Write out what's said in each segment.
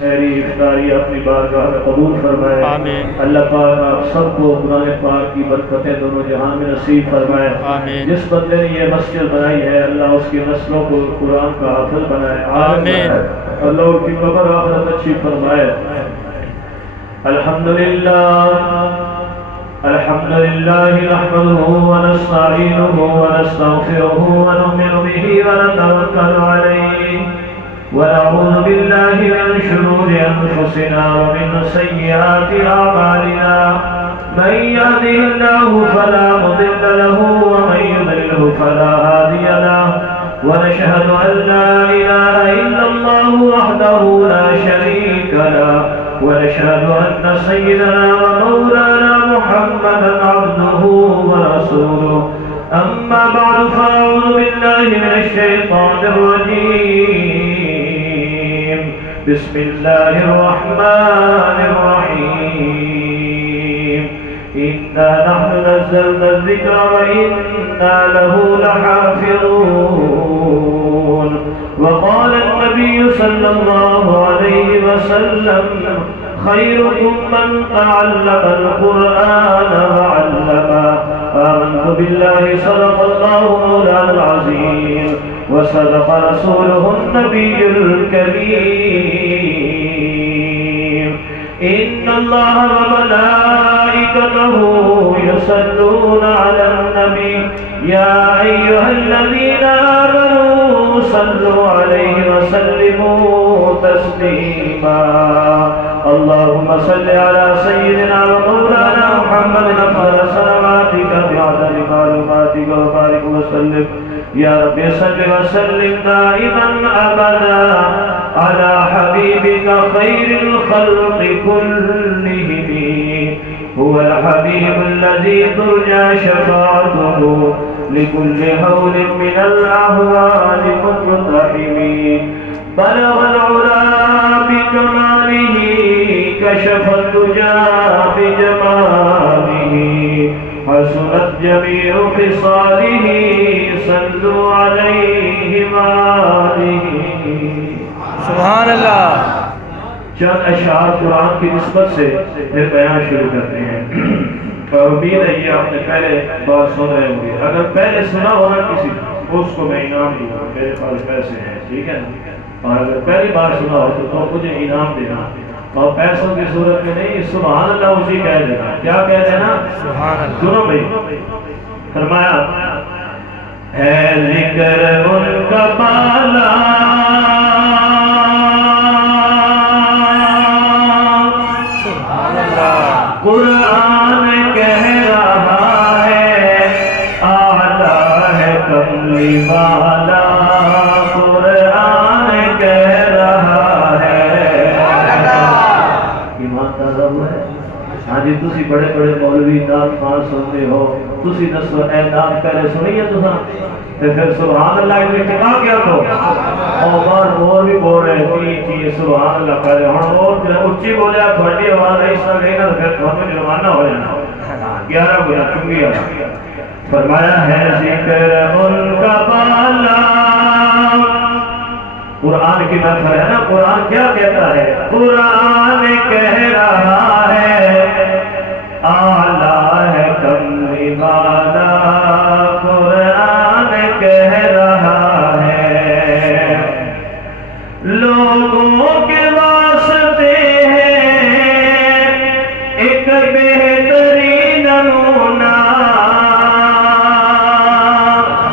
شہری افطاری اپنی بارگاہ میں قبول فرمائے. آمین. اللہ پاک آپ سب کو قرآن پاک کی برکتیں دونوں جہان میں نصیب فرمائے. آمین. جس بندے نے یہ مسجد بنائی ہے اللہ اس کی نسلوں کو قرآن کا حافظ بنائے. آمین. اللہ ان کی قبر آخرت اچھی فرمائے. الحمد لله نحمده ونستعينه ونستغفره ونؤمن به ونتوكل عليه ونعوذ بالله من شرور أنفسنا ومن سيئات أعمالنا. من يهده الله فلا مضل له ومن يضلله فلا هادي له. ونشهد أن لا إله إلا الله وحده لا شريك له. ونشهد أن سيدنا ومولانا محمدا عبده ورسوله. أما بعد فأعوذ بالله من الشيطان الرجيم. بسم الله الرحمن الرحيم. إنا نحن نزلنا الذكر وإنا له لحافظون. وقال النبي صلى الله عليه وسلم خيركم من تعلم القرآن وعلمه. آمنت بالله صدق الله مولانا العظيم وصدق رسوله النبي الكريم. إن الله وملائكته يصلون على النبي يا أيها الذين آمنوا صلوا عليه وسلموا تسليما. اللهم صل على سيدنا ومولانا محمد أفضل صلواتك بعدد معلوماتك وبارك وسلم. يا رب صل وسلم دائما أبدا على حبيبك خير الخلق كلهم. هو الحبيب الذي ترجى شفاعته لكل هول من الأهوال مقتحم. بلغ العلا بكماله كشف الدجى بجماله. حسنت جميع خصاله صلوا عليه وآله. سبحان اللہ. چند اشعار قرآن کی نسبت سے پھر بیان شروع کرتے ہیں اور امید ہے یہ آپ نے پہلے بات سن رہے ہوں گے. اگر پہلے سنا ہونا کسی اس کو میں انعام دوں گا. میرے پاس پیسے ہیں ٹھیک ہے نا. اور اگر پہلی بار سنا ہو تو مجھے انعام دینا اور پیسوں کی صورت میں نہیں. سبحان اللہ اسی کہہ دینا. کیا کہہ دینا؟ سبحان اللہ. سنو بھائی. فرمایا ہے ذکر ان کا بالا قرآن کہہ رہا ہے اعلیٰ ہے کملی والا. قرآن کہہ رہا ہے. ایمان تازہ ہوا ہے. ہاں جی تسی بڑے بڑے مولوی نعت خوان سنتے ہو. تسی دسو اے نعت پہلے سنی ہے تساں تے پھر سبحان اللہ کی اتباع کیا تو اور بھی بول رہے تھی سبحان اللہ پہلے ہن اور اچھی بولیا تھوڑی آواز ایسا نہیں نا پھر تھوڑا جرمانہ ہو جانا. 11 بجے چنگی ہے. فرمایا ہے ذکر ان کا بالا. قرآن کی محفل ہے نا. قرآن کیا کہتا ہے؟ قرآن کہہ رہا ہے اعلیٰ ہے کملی والا. قرآن کہہ رہا ہے لوگوں کے واسطے ہے ایک بہترین نمونہ.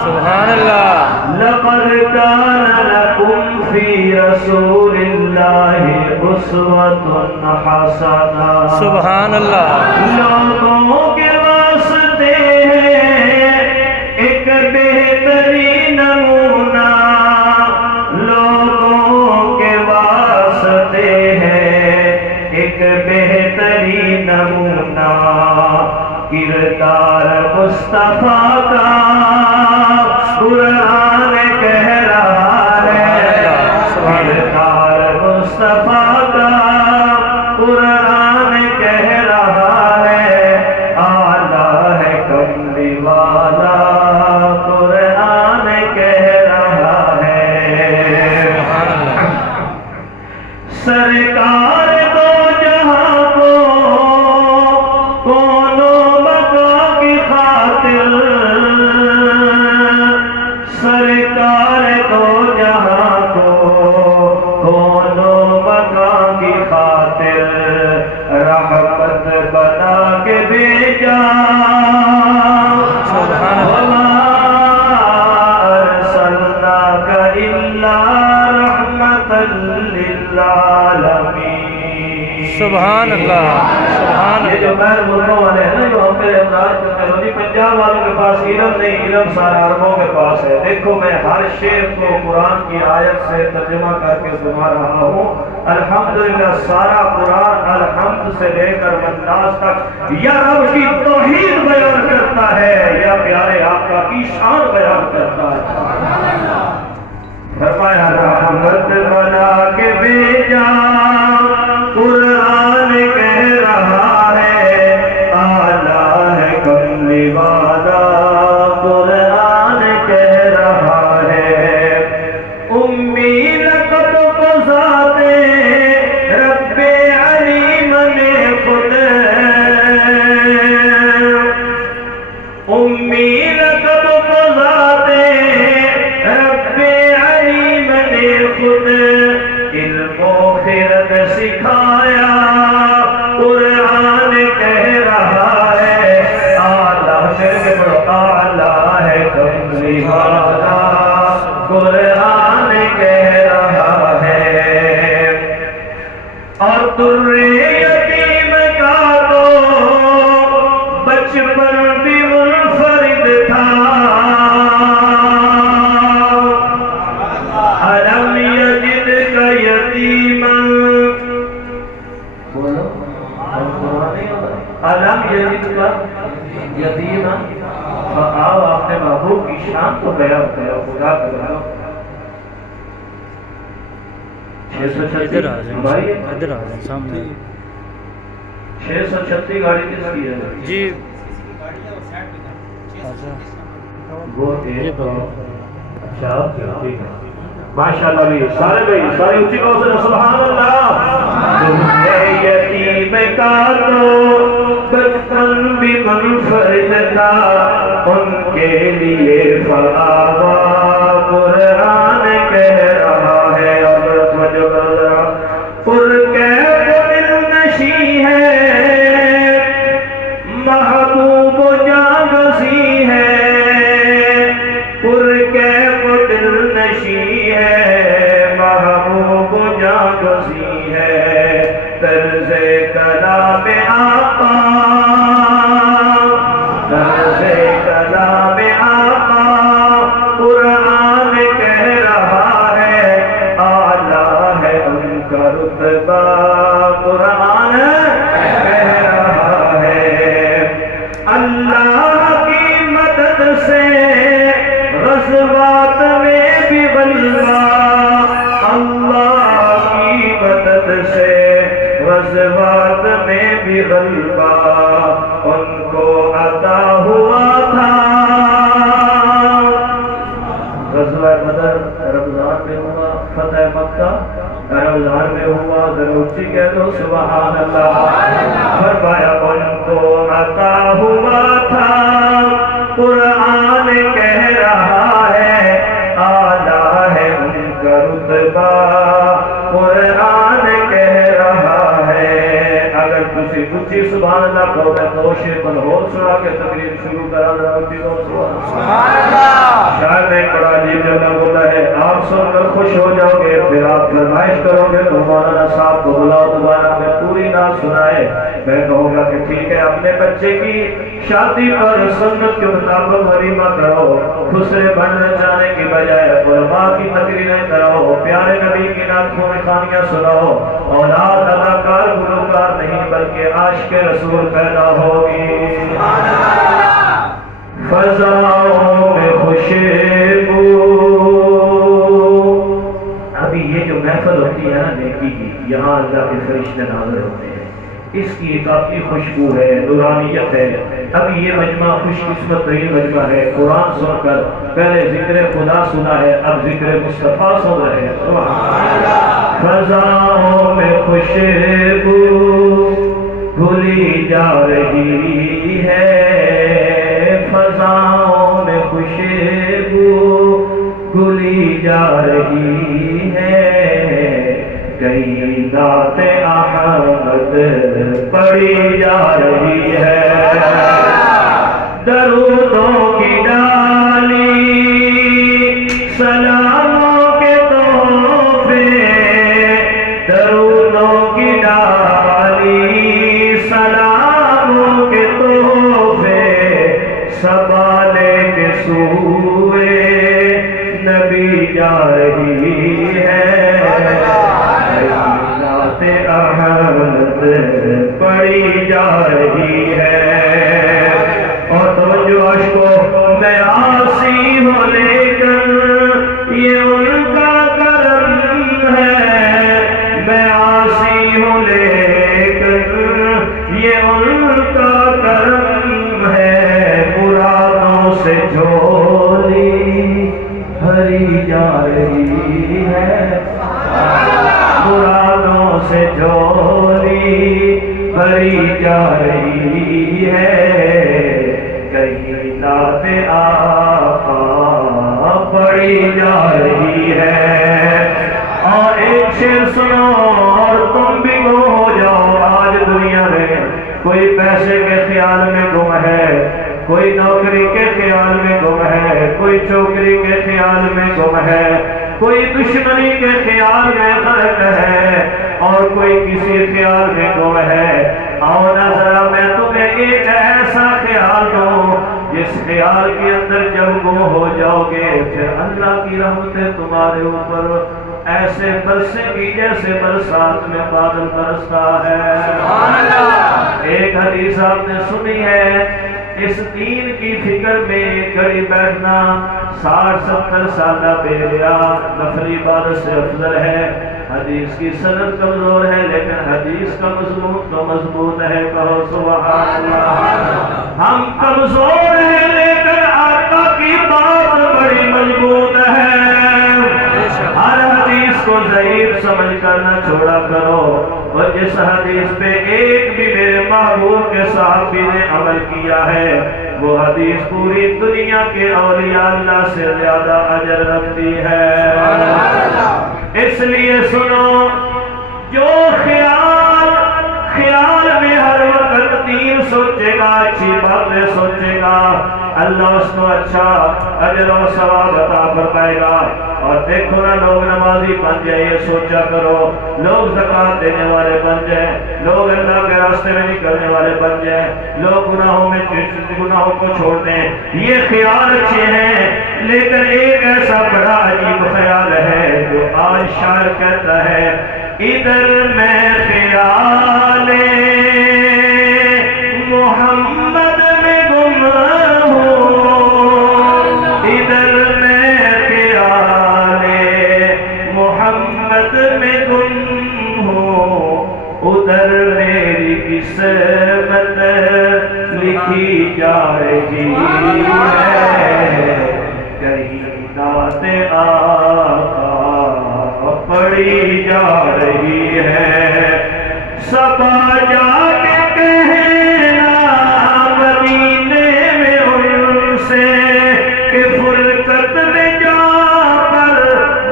سبحان اللہ. لقد كان لكم في رسول الله أسوة حسنة. سبحان اللہ. لوگوں کے واسطے ہے ایک بہترین نمونہ. لوگوں کے واسطے ہے ایک بہترین نمونہ. کردار مصطفیٰ کا قرآن کہہ رہا ہے. کردار مصطفیٰ کا قرآن کہہ رہا ہے اعلیٰ ہے کملی والا. قرآن کہہ رہا ہے سرکار دو جہاں کو کونوں بقا کی خاطر سرکار دو جہاں کو کونوں بقا کی خاطر رحمت بنا کے بھیجا وما ارسلناک الا رحمتا للعالمین۔ سبحان اللہ، سبحان یہ جو اللہ، غیر ملکوں والے ہیں نا، جو ہم پہ امراض کرتے ہیں، پنجاب والوں کے پاس علم نہیں، علم سارے عربوں کے پاس ہے۔ دیکھو میں ہر شعر کو قرآن کی آیت سے ترجمہ کر کے سنا رہا ہوں۔ الحمدللہ سارا قرآن الحمد سے لے کر والناس تک یا رب کی توحید بیان کرتا ہے یا پیارے آقا کی شان بیان کرتا ہے۔ فرمایا رحمت بنا کے بھیجا، قرآن کہہ رہا ہے آلہ ہے کملی والا، قرآن کہہ رہا ہے امی لقب کو ذات رب علیم نے خود، امی لقب کو ذات رب علیم نے خود علم و خرد سکھایا، قرآن کہہ رہا ہے آلہ، میرے کے پڑھو آلہ ہے کملی والا، قرآن کہہ رہا ہے۔ اور در یتیم کا تو بچپن بھی منفرد تھا، ألم يجدك يتيما، بولو ألم يجدك يتيما، آؤ اپنے محبوب کی شان تو بیان کرو، خدا کرو۔ ادھر آ جائیں، ادھر آ جائیں سامنے۔ 636 گاڑی کس کی ہے؟ جی وہ ایک اچھا ٹھیک ہے، ماشاءاللہ بھی سارے ساری اونچی گاؤں سے سبحان اللہ۔ تم نے یتیم کا تو بچپن بھی منفرد تھا، ان کے لیے فآوا، قرآن کہہ رہا ہے۔ اور سمجھو ذرا پرکیف دل نشی ہے، محبوب جاگسی ہے، پرکیف دل نشی ہے، محبوب جاگسی ہے، طرز کلام آقا، طرز کلام آقا، قرآن کہہ رہا ہے آلہ ہے ان کا رتبہ، قرآن کہہ رہا ہے۔ اللہ کی مدد سے غزوات میں بھی غلبہ، اللہ کی مدد سے غزوات میں بھی غلبہ ان کو عطا ہوا تھا۔ غزوہ بدر رمضان میں ہوا، فتح مکہ رمضان میں ہوا، ذروچی کہہ دو سبحان اللہ۔ فرمایا ان کو عطا ہوا تھا، قرآن کہہ رہا ہے آلہ ہے ان کا رتبہ، قرآن کہہ رہا ہے۔ اگر کسی کچھ سبحان اللہ کہو میں دو شعر پر ہو سنا کے تقریر شروع کرا رہا ہوں۔ سبحان اللہ۔ شاید ایک بڑا عجیب جملہ بولا ہے، آپ سن کر خوش ہو جاؤ گے، پھر آپ فرمائش کرو گے تو مولانا صاحب کو بلاؤ دوبارہ میں پوری نعت سنائے۔ میں کہوں گا کہ ٹھیک ہے، اپنے بچے کی شادی پر سنت کے مطابق ولیمہ کرو، خسرے بن جانے کی بجائے علماء کی تقریریں کراؤ، پیارے نبی کی نعت خوانیاں سناؤ، اولاد اداکار گلوکار نہیں بلکہ عاشق رسول پیدا ہوگی۔ فضاؤں میں خوشبو، ابھی یہ جو محفل ہوتی ہے نا نیکی کی، یہاں اللہ کے فرشتے نازل ہوتے ہیں، اس کی ایک اپنی خوشبو ہے، نورانیت ہے۔ اب یہ مجمع خوش قسمت ترین مجمع ہے، قرآن سن کر پہلے ذکر خدا سنا ہے، اب ذکر مصطفیٰ سن رہے ہیں۔ سبحان اللہ۔ فضاؤں میں خوشبو گھلی جا رہی ہے، فضاؤں میں خوشبو گھلی جا رہی ہے، کئی ذات احمد پڑی جا رہی ہے، درودوں کی ڈالی سلاموں کے تحفے، درودوں کی ڈالی سلاموں کے تحفے، سبالے کے سوئے نبی جا رہی ہے، احمد پڑی جا رہی ہے۔ اور توجہ عاشقو، میں عاصی ہوں لیکن یہ ان کا کرم ہے، میں عاصی ہوں لیکن یہ ان کا کرم ہے، مرادوں سے جھولی بھری جا رہی ہے، مرادوں سے جھولی بھری جا رہی ہے، کہیں ذات آقا پڑی جا رہی ہے۔ اور ایک شعر سنو اور تم بھی گم ہو جاؤ۔ آج دنیا میں کوئی پیسے کے خیال میں گم ہے، کوئی نوکری کے خیال میں گم ہے، کوئی چوکری کے خیال میں گم ہے، کوئی دشمنی کے خیال میں غرق ہے، اور کوئی کسی خیال میں گم ہے۔ آؤ نا ذرا میں تمہیں ایک ایسا خیال دوں جس خیال کے اندر جب گم ہو جاؤ گے پھر اللہ کی رحمتیں تمہارے اوپر ایسے برسیں گی جیسے برسات میں بادل برستا ہے۔ سبحان اللہ۔ ایک حدیث آپ نے سنی ہے، اس دین کی فکر میں گھڑی بیٹھنا 60-70 سالہ بیلیا نفلی عبادت سے افضل ہے۔ حدیث کی سند کمزور ہے لیکن حدیث کا مضمون تو مضبوط ہے، کہو سبحان اللہ۔ ہم کمزور ہیں لیکن آقا کی بات بڑی مضبوط ہے۔ ہر حدیث کو ضعیف سمجھ کر نہ چھوڑا کرو، اور جس حدیث پہ ایک بھی میرے محبوب کے صحابی نے عمل کیا ہے وہ حدیث پوری دنیا کے اولیاء اللہ سے زیادہ اجر رکھتی ہے۔ اس لیے سنو، جو خیال میں ہر وقت دین سوچے گا، اچھی باتیں سوچے گا، اللہ اس کو اچھا اجر و ثواب عطا فرمائے گا۔ اور دیکھو نا، لوگ نمازی بن جائے یہ سوچا کرو، لوگ زکوٰۃ دینے والے بن جائیں، لوگ اللہ کے راستے میں نکلنے والے بن جائیں، لوگ گناہوں کو چھوڑ دیں، یہ خیال اچھے ہیں، لیکن ایک ایسا بڑا عجیب خیال ہے جو آج شاعر کہتا ہے، ادھر میں خیال محمد میں گم ہوں، ادھر میں خیال محمد میں گم ہوں، ادھر میری قسمت لکھی جا رہی ہے، کہیں ذات آقا پڑی جا رہی ہے، صبا جا کے کہنا مدینے میں ان سے کہ فرقت میں جا پر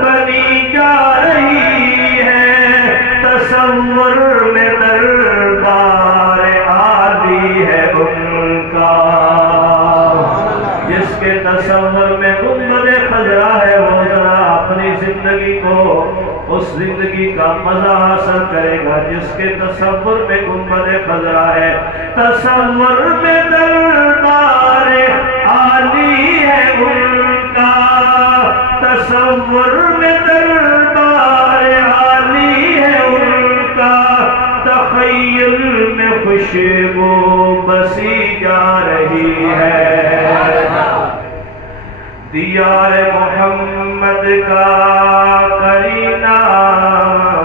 بنی جا رہی ہے، تصور میں دربار عالی ہے ان کا، جس کے تصور میں گنبد خضرا ہے وہ ذرا اپنی زندگی کو اس زندگی کا مزہ حاصل کرے گا جس کے تصور میں گنبد خضرا ہے، تصور میں دربار عالی ہے ان کا، تصور میں دربار عالی ہے ان کا، تخیل میں خوشبو بسی جا رہی ہے، دیار محمد کا کرینہ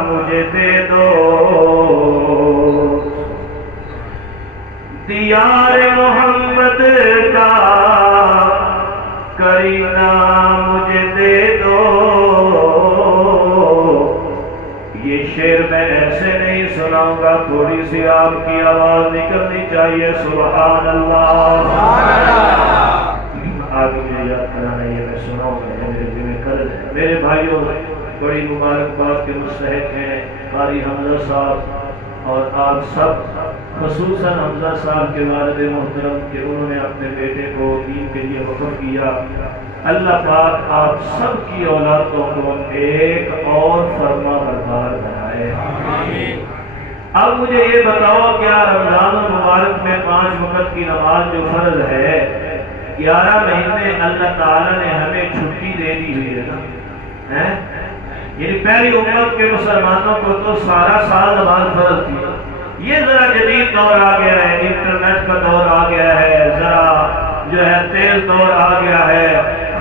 مجھے دے دو، دیار محمد کا کرینہ مجھے دے دو. یہ شعر میں ایسے نہیں سناؤں گا، تھوڑی سی آپ کی آواز نکلنی چاہیے. سبحان اللہ. آگے مجھے یاد کرانا یہ میں سناؤں گا، میرے دل میں قرض ہے. میرے بھائیوں بڑی مبارکباد کے مستحق ہیں قاری حمزہ صاحب، اور آپ سب خصوصاً حمزہ صاحب کے والد محترم کہ انہوں نے اپنے بیٹے کو دین کے لیے وقف کیا. اللہ پاک آپ سب کی اولادوں کو ایک اور فرما بردار بنائے. اب مجھے یہ بتاؤ، کیا رمضان المبارک میں 5 وقت کی نماز جو فرض ہے 11 مہینے اللہ تعالیٰ نے ہمیں چھٹی دے دی ہوئی ہے نا؟ یعنی پہلی امت کے مسلمانوں کو تو سارا سال نماز فرض تھی. یہ ذرا جدید دور آ گیا ہے، انٹرنیٹ کا دور آ گیا ہے، ذرا جو ہے تیز دور آ گیا ہے،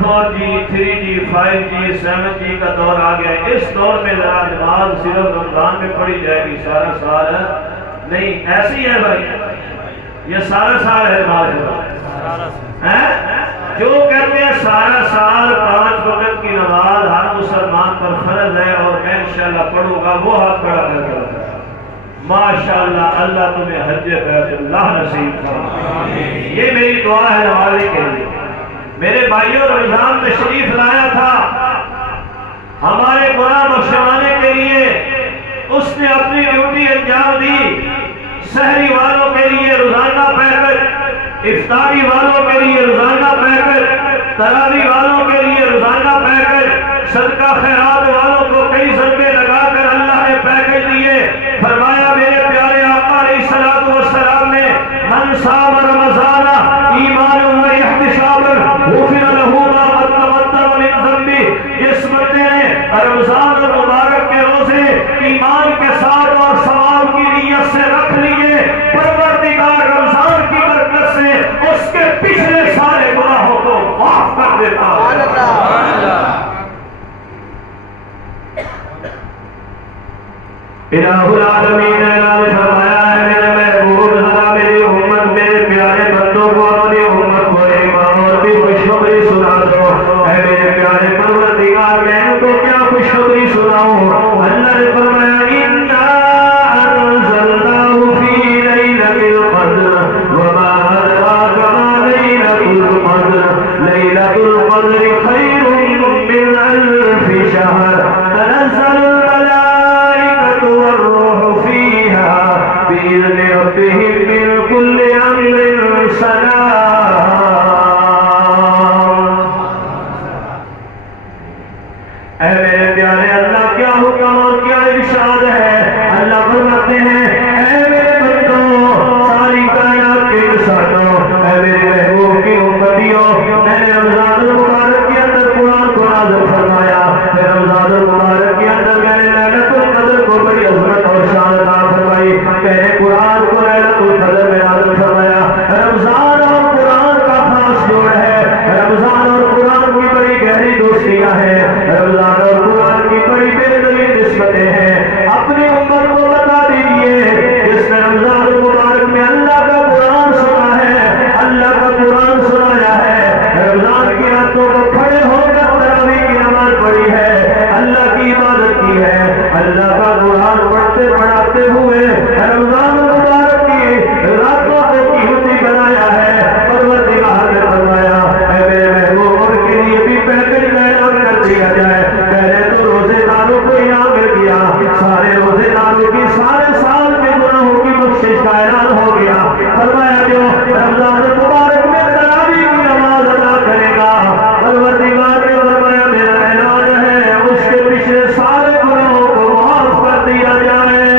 4G 3G 5G 7G کا دور آ گیا ہے. اس دور میں ذرا نماز صرف رمضان میں پڑھی جائے گی، سارا سال نہیں. ایسی ہے بھائی، یہ سارا سال ہے نماز. جو کہتے ہیں سارا سال 5 وقت کی نماز ہر مسلمان پر فرض ہے اور میں انشاءاللہ پڑھوں گا، وہ ہاتھ کھڑا کر کے رکھا. ماشاءاللہ، اللہ تمہیں حج بیت اللہ نصیب فرمائے. یہ میری دعا ہے ہمارے کے لیے. میرے بھائیوں، رمضان تشریف لایا تھا ہمارے گناہ بخشوانے کے لیے. اس نے اپنی ڈیوٹی انجام دی. سحری والوں کے لیے روزانہ پیکج، افطاری والوں کے لیے روزانہ پیکج، تراویح والوں کے لیے روزانہ پیکج، صدقہ خیرات والوں کو کئی صدقے لگا کر اللہ نے پیکج دیے. فرمایا میرے پیارے آقا علیہ الصلوۃ والسلام نے، من صام رمضان ایمانا و احتسابا غفر له ما تقدم من ذنبه. جس بندے نے رمضان المبارک کے روزے ایمان کے ساتھ اور ثواب کی نیت سے رکھ لیے، پروردگار رمضان کی برکت سے اس کے پچھلے سارے گناہوں کو معاف کر دیتا ہے. الہ العالمین اعلان فرمایا ہے، میرے محبوب ذرا میری امت، میرے پیارے بندوں کو اور میری امت کو ایک بار اور بھی خوشخبری سنا دو. اے میرے پیارے پروردگار، میں ان کو کیا خوشخبری سناؤں؟ اللہ نے فرمایا انا انزلناہ فی لیلۃ القدر وما ادراک ما لیلۃ القدر لیلۃ القدر خیر من الف شہر تنزل بإذن ربهم من كل أمر سلام. اے میرے پیارے، اللہ کیا حکم اور کیا ارشاد ہے. اللہ فرماتے ہیں، اے میرے بندوں، ساری کائنات کے انسانوں، اے میرے محبوب کی امتیوں، میں نے رمضان المبارک کے اندر قرآن کو نازل فرمایا. پھر رمضان المبارک کے اندر میں نے لیلۃ القدر کو بڑی عظمت اور شان عطا فرمائی. میں نے قرآن کو لیلۃ القدر میں نازل فرمایا. رمضان اور قرآن کا خاص جوڑ ہے. رمضان اور قرآن کی بڑی گہری دوستیاں ہیں. رمضان اور قرآن کی بڑی بہترین نسبتیں ہیں. اپنی امت کو بتا دیجئے، جس نے رمضان المبارک میں اللہ کا قرآن سنا ہے، اللہ کا قرآن سنایا ہے، رمضان کی راتوں کو کھڑے ہو کر تراویح کی نماز پڑھی ہے، اللہ کی عبادت کی ہے، اللہ کا قرآن پڑھتے پڑھاتے ہوئے رمضان المبارک کی راتوں کو قیمتی بنایا ہے. پروردگار نے فرمایا، اے میرے محبوب، ان کے لیے بھی پیکج کا اعلان کر دیا جائے. پہلے تو روزے داروں کو انعام مل گیا، سارے روزے داروں کی سارے سال کے گناہوں کی بخشش کا اعلان ہو گیا. فرمایا جو رمضان المبارک میں تراویح کی نماز ادا کرے گا، پروردگار نے فرمایا میرا اعلان ہے اس کے پچھلے سارے گناہوں کو معاف کر دیا جائے.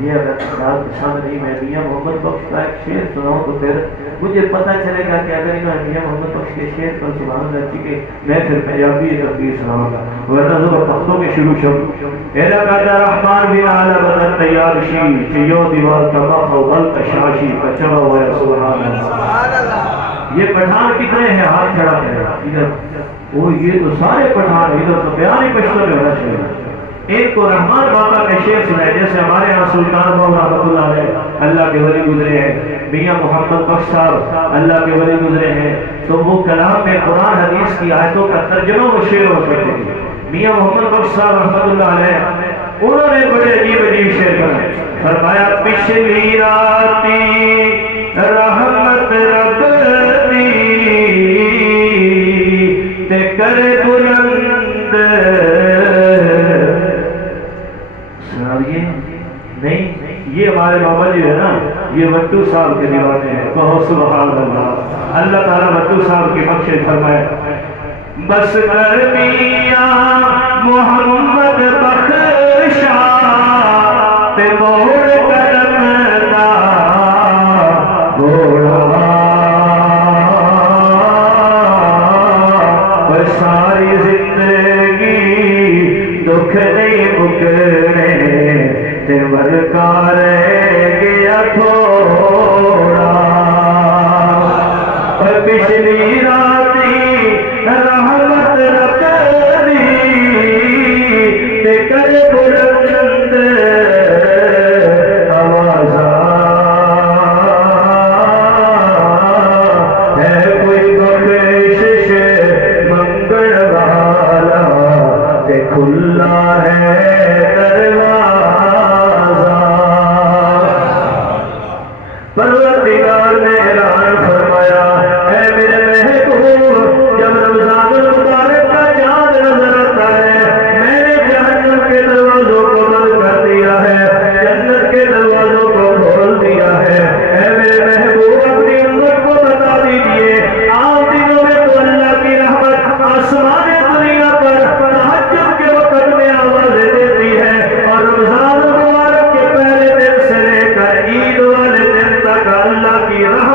یہ اگر بات پسند نہیں میں میاں محمد بخش کا ایک شعر سناؤں تو پھر مجھے پتہ چلے گا کہ اگر انہوں نے میاں محمد بخش کے شعر پر سبحان اللہ جی کے میں پھر پنجابی تقدیر سناؤں گا ورنہ تو پختوں کے شروع ایرا قدر رحمان بھی اعلی بدن تیار شی چیو دیوار تباہ و غلط شاشی کچرا ہوا ہے سبحان اللہ. یہ پٹھان کتنے ہیں ہاتھ کھڑا ہے ادھر وہ یہ تو سارے پٹھان ادھر تو بیان ہی پشتوں میں ہونا چاہیے. ایک کو رحمان بابا کے شعر سنائے جیسے ہمارے یہاں سلطان بابا رحمۃ اللہ علیہ اللہ کے ولی گزرے ہیں, میاں محمد بخش صاحب اللہ کے ولی گزرے ہیں, تو وہ کلام میں قرآن حدیث کی آیتوں کا ترجمہ وہ شعر ہو کرتے تھے. میاں محمد بخش صاحب رحمۃ اللہ علیہ انہوں نے بڑے عجیب عجیب شعر بنائے. فرمایا پچھلی راتی رحمت رب دی تے کر بلند نہیں, یہ ہمارے بابا جی ہے نا, یہ وٹو صاحب کے دیوانے ہیں. بہت سبحان اللہ. اللہ تعالیٰ وٹو صاحب کی بخش فرمائے. بس کر میاں محمد بخشا تے موڑ قدم دا گھوڑا اور ساری زندگی دکھ نہیں مکنے ورکا رہ گیا تھوڑا. اور پچھلی راتی رحمت رکھنی تے کر بلند آوازاں ہے کوئی بخشش منگل والا تے کھلا ہے پروردگار نے اعلان فرمایا اے میرے محبوب جب رمضان المبارک کا چاند نظر آتا ہے میں نے جہنم کے دروازوں کو بند کر دیا ہے, جنت کے دروازوں کو کھول دیا ہے. اے میرے محبوب اپنی امت کو بتا دیجئے عام دنوں میں تو اللہ کی رحمت آسمان دنیا پر تہجد کے وقت میں آوازیں دیتی ہے, اور رمضان المبارک کے پہلے دن سے لے کر عید والے دن تک اللہ کی رحمت